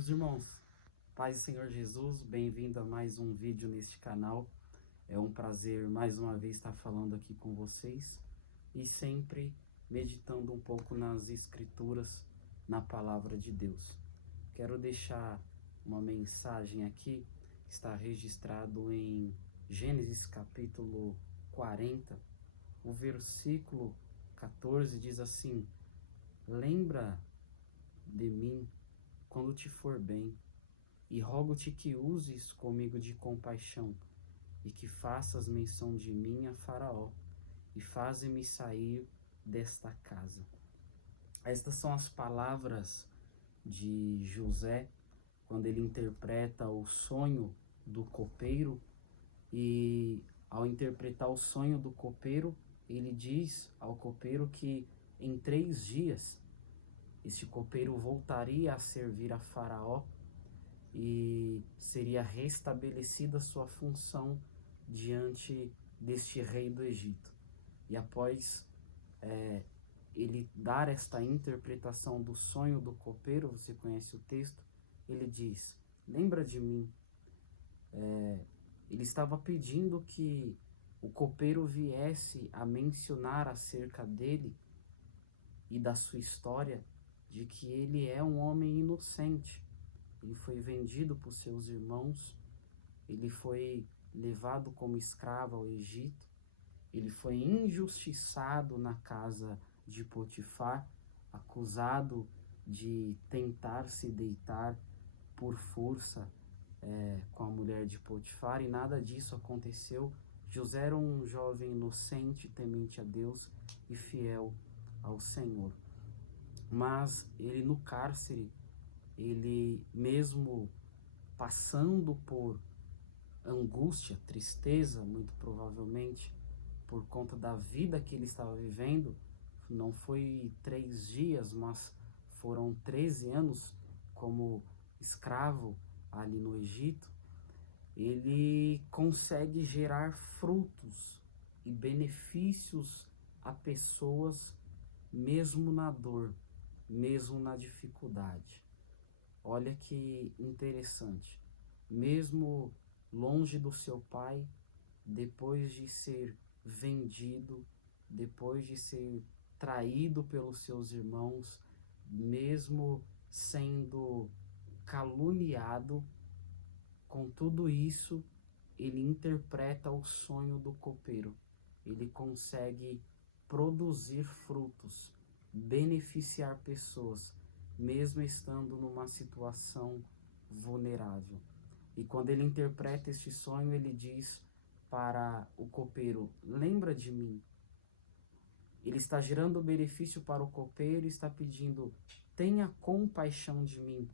Meus irmãos, paz do Senhor Jesus, bem-vindo a mais um vídeo neste canal. É um prazer mais uma vez estar falando aqui com vocês e sempre meditando um pouco nas Escrituras, na Palavra de Deus. Quero deixar uma mensagem aqui, que está registrado em Gênesis capítulo 40, o versículo 14 diz assim: Lembra de mim quando te for bem, e rogo-te que uses comigo de compaixão, e que faças menção de mim a Faraó, e faze-me sair desta casa. Estas são as palavras de José, quando ele interpreta o sonho do copeiro, e ao interpretar o sonho do copeiro, ele diz ao copeiro que em 3 dias este copeiro voltaria a servir a Faraó e seria restabelecida sua função diante deste rei do Egito. E após ele dar esta interpretação do sonho do copeiro, você conhece o texto, ele diz: lembra de mim. Ele estava pedindo que o copeiro viesse a mencionar acerca dele e da sua história, de que ele é um homem inocente. Ele foi vendido por seus irmãos, ele foi levado como escravo ao Egito, ele foi injustiçado na casa de Potifar, acusado de tentar se deitar por força com a mulher de Potifar, e nada disso aconteceu. José era um jovem inocente, temente a Deus e fiel ao Senhor. Mas ele no cárcere, ele mesmo passando por angústia, tristeza, muito provavelmente, por conta da vida que ele estava vivendo, não foi 3 dias, mas foram 13 anos como escravo ali no Egito, ele consegue gerar frutos e benefícios a pessoas mesmo na dor, mesmo na dificuldade. Olha que interessante, mesmo longe do seu pai, depois de ser vendido, depois de ser traído pelos seus irmãos, mesmo sendo caluniado, com tudo isso, ele interpreta o sonho do copeiro. Ele consegue produzir frutos, beneficiar pessoas, mesmo estando numa situação vulnerável. E quando ele interpreta este sonho, ele diz para o copeiro: lembra de mim. Ele está gerando benefício para o copeiro e está pedindo: tenha compaixão de mim.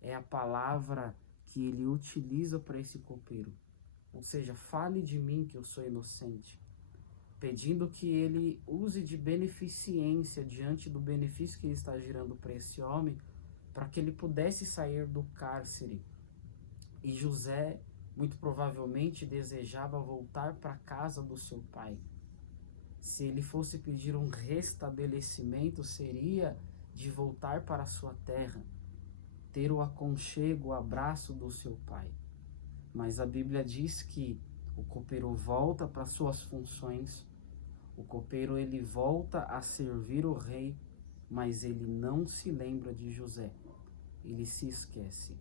É a palavra que ele utiliza para esse copeiro. Ou seja, fale de mim que eu sou inocente. Pedindo que ele use de beneficência diante do benefício que ele está gerando para esse homem, para que ele pudesse sair do cárcere. E José, muito provavelmente, desejava voltar para a casa do seu pai. Se ele fosse pedir um restabelecimento, seria de voltar para a sua terra, ter o aconchego, o abraço do seu pai. Mas a Bíblia diz que o copeiro volta para suas funções, o copeiro ele volta a servir o rei, mas ele não se lembra de José, ele se esquece.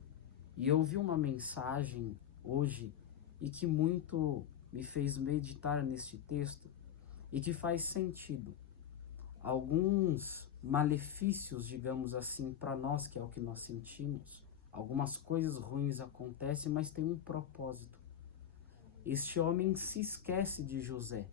E eu ouvi uma mensagem hoje e que muito me fez meditar neste texto e que faz sentido. Alguns malefícios, digamos assim, para nós, que é o que nós sentimos, algumas coisas ruins acontecem, mas tem um propósito. Este homem se esquece de José.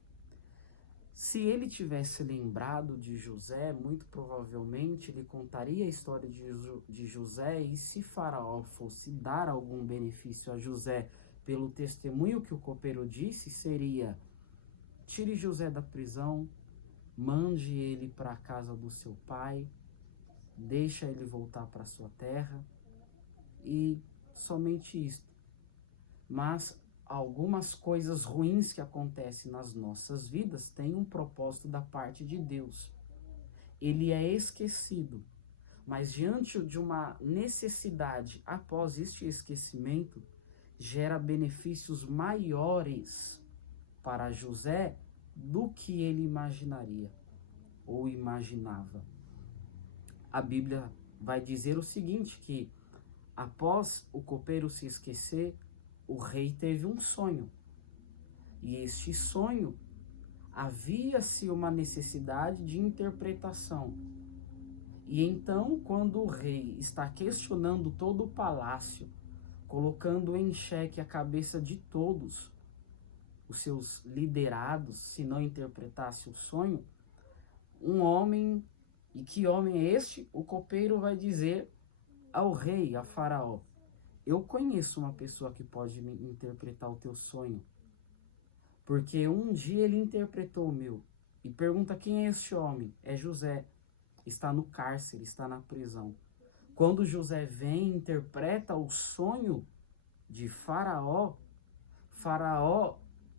Se ele tivesse lembrado de José, muito provavelmente ele contaria a história de José, e se Faraó fosse dar algum benefício a José pelo testemunho que o copeiro disse, seria: tire José da prisão, mande ele para a casa do seu pai, deixa ele voltar para sua terra, e somente isto. Mas algumas coisas ruins que acontecem nas nossas vidas têm um propósito da parte de Deus. Ele é esquecido, Mas diante de uma necessidade após este esquecimento, gera benefícios maiores para José do que ele imaginaria ou imaginava. A Bíblia vai dizer o seguinte, que após o copeiro se esquecer, o rei teve um sonho. E este sonho, havia-se uma necessidade de interpretação. E então, quando o rei está questionando todo o palácio, colocando em xeque a cabeça de todos os seus liderados, se não interpretasse o sonho, um homem, e que homem é este? O copeiro vai dizer ao rei, a Faraó: eu conheço uma pessoa que pode me interpretar o teu sonho, porque um dia ele interpretou o meu. E pergunta: quem é este homem? É José, está no cárcere, está na prisão. Quando José vem e interpreta o sonho de Faraó, Faraó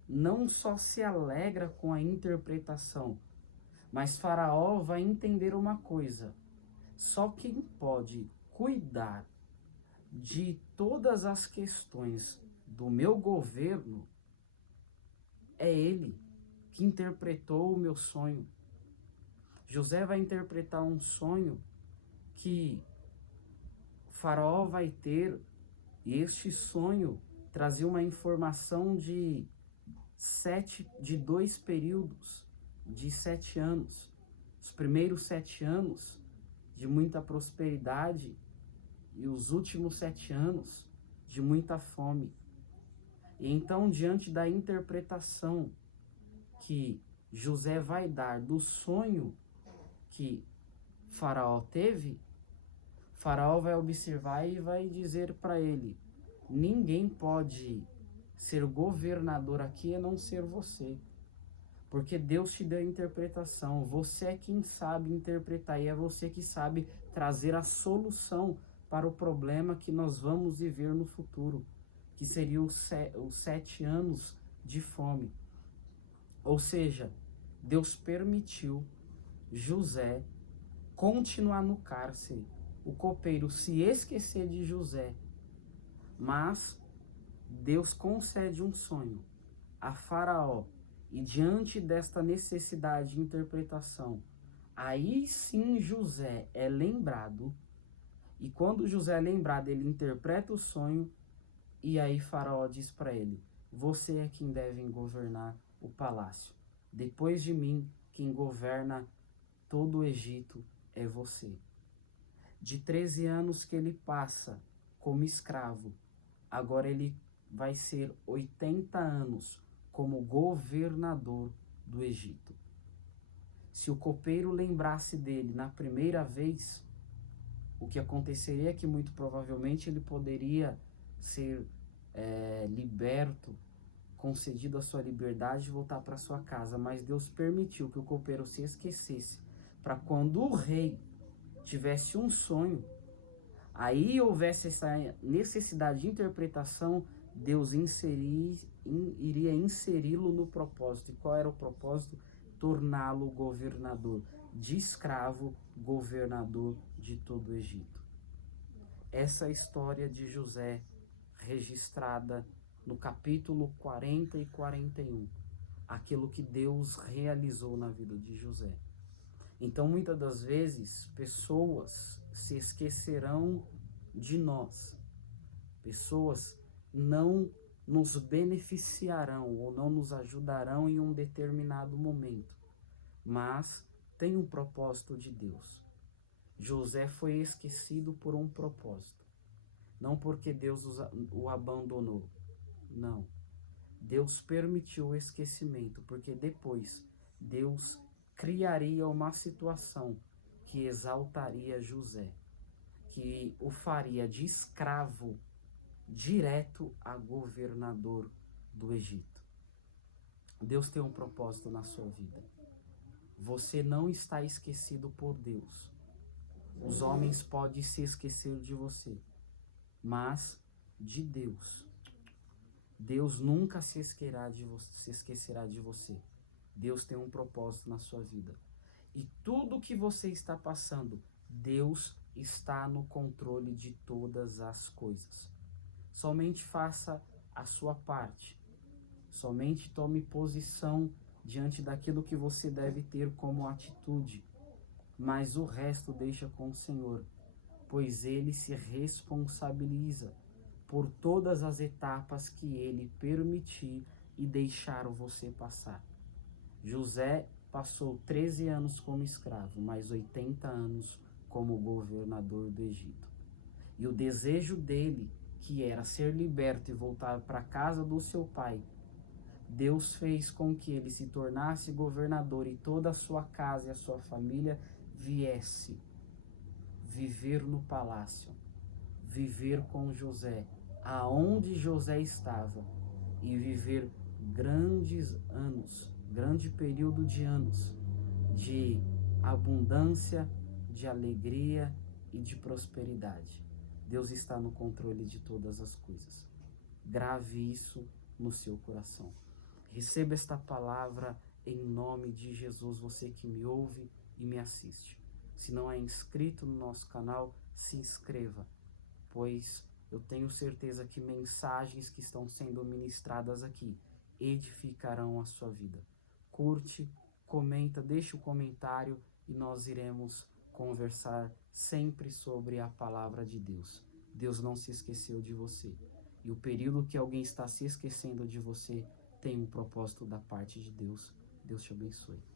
não só se alegra com a interpretação, mas Faraó vai entender uma coisa: só quem pode cuidar de todas as questões do meu governo é ele que interpretou o meu sonho. José vai interpretar um sonho que Faraó vai ter, e este sonho trazia uma informação de 2 períodos de 7 anos. Os primeiros 7 anos de muita prosperidade e os últimos 7 anos de muita fome. E então, diante da interpretação que José vai dar do sonho que Faraó teve, Faraó vai observar e vai dizer para ele: ninguém pode ser governador aqui a não ser você, porque Deus te deu a interpretação, você é quem sabe interpretar e é você que sabe trazer a solução para o problema que nós vamos viver no futuro, que seria os 7 anos de fome. Ou seja, Deus permitiu José continuar no cárcere, o copeiro se esquecer de José, mas Deus concede um sonho a Faraó, e diante desta necessidade de interpretação, aí sim José é lembrado, e quando José é lembrado, ele interpreta o sonho, e aí Faraó diz para ele: você é quem deve governar o palácio. Depois de mim, quem governa todo o Egito é você. De 13 anos que ele passa como escravo, agora ele vai ser 80 anos como governador do Egito. Se o copeiro lembrasse dele na primeira vez, o que aconteceria é que muito provavelmente ele poderia ser liberto, concedido a sua liberdade e voltar para sua casa. Mas Deus permitiu que o copeiro se esquecesse, para quando o rei tivesse um sonho, aí houvesse essa necessidade de interpretação, Deus iria inseri-lo no propósito. E qual era o propósito? Torná-lo governador, de escravo, governador de todo o Egito. Essa é a história de José, registrada no capítulo 40 e 41, aquilo que Deus realizou na vida de José. Então, muitas das vezes, pessoas se esquecerão de nós. Pessoas não nos beneficiarão ou não nos ajudarão em um determinado momento. Mas tem um propósito de Deus. José foi esquecido por um propósito. Não porque Deus o abandonou. Não. Deus permitiu o esquecimento, porque depois Deus criaria uma situação que exaltaria José, que o faria de escravo direto a governador do Egito. Deus tem um propósito na sua vida. Você não está esquecido por Deus. Os homens podem se esquecer de você, mas de Deus. Deus nunca se esquecerá de você. Deus tem um propósito na sua vida. E tudo que você está passando, Deus está no controle de todas as coisas. Somente faça a sua parte. Somente tome posição diante daquilo que você deve ter como atitude, mas o resto deixa com o Senhor, pois Ele se responsabiliza por todas as etapas que Ele permitir e deixar você passar. José passou 13 anos como escravo, mais 80 anos como governador do Egito. E o desejo dele, que era ser liberto e voltar para a casa do seu pai, Deus fez com que ele se tornasse governador e toda a sua casa e a sua família viesse viver no palácio, viver com José, aonde José estava, e viver grandes anos, grande período de anos, de abundância, de alegria e de prosperidade. Deus está no controle de todas as coisas. Grave isso no seu coração. Receba esta palavra em nome de Jesus, você que me ouve e me assiste. Se não é inscrito no nosso canal, se inscreva, pois eu tenho certeza que mensagens que estão sendo ministradas aqui edificarão a sua vida. Curte, comenta, deixa o comentário e nós iremos conversar sempre sobre a palavra de Deus. Deus não se esqueceu de você. E o período que alguém está se esquecendo de você tem um propósito da parte de Deus. Deus te abençoe.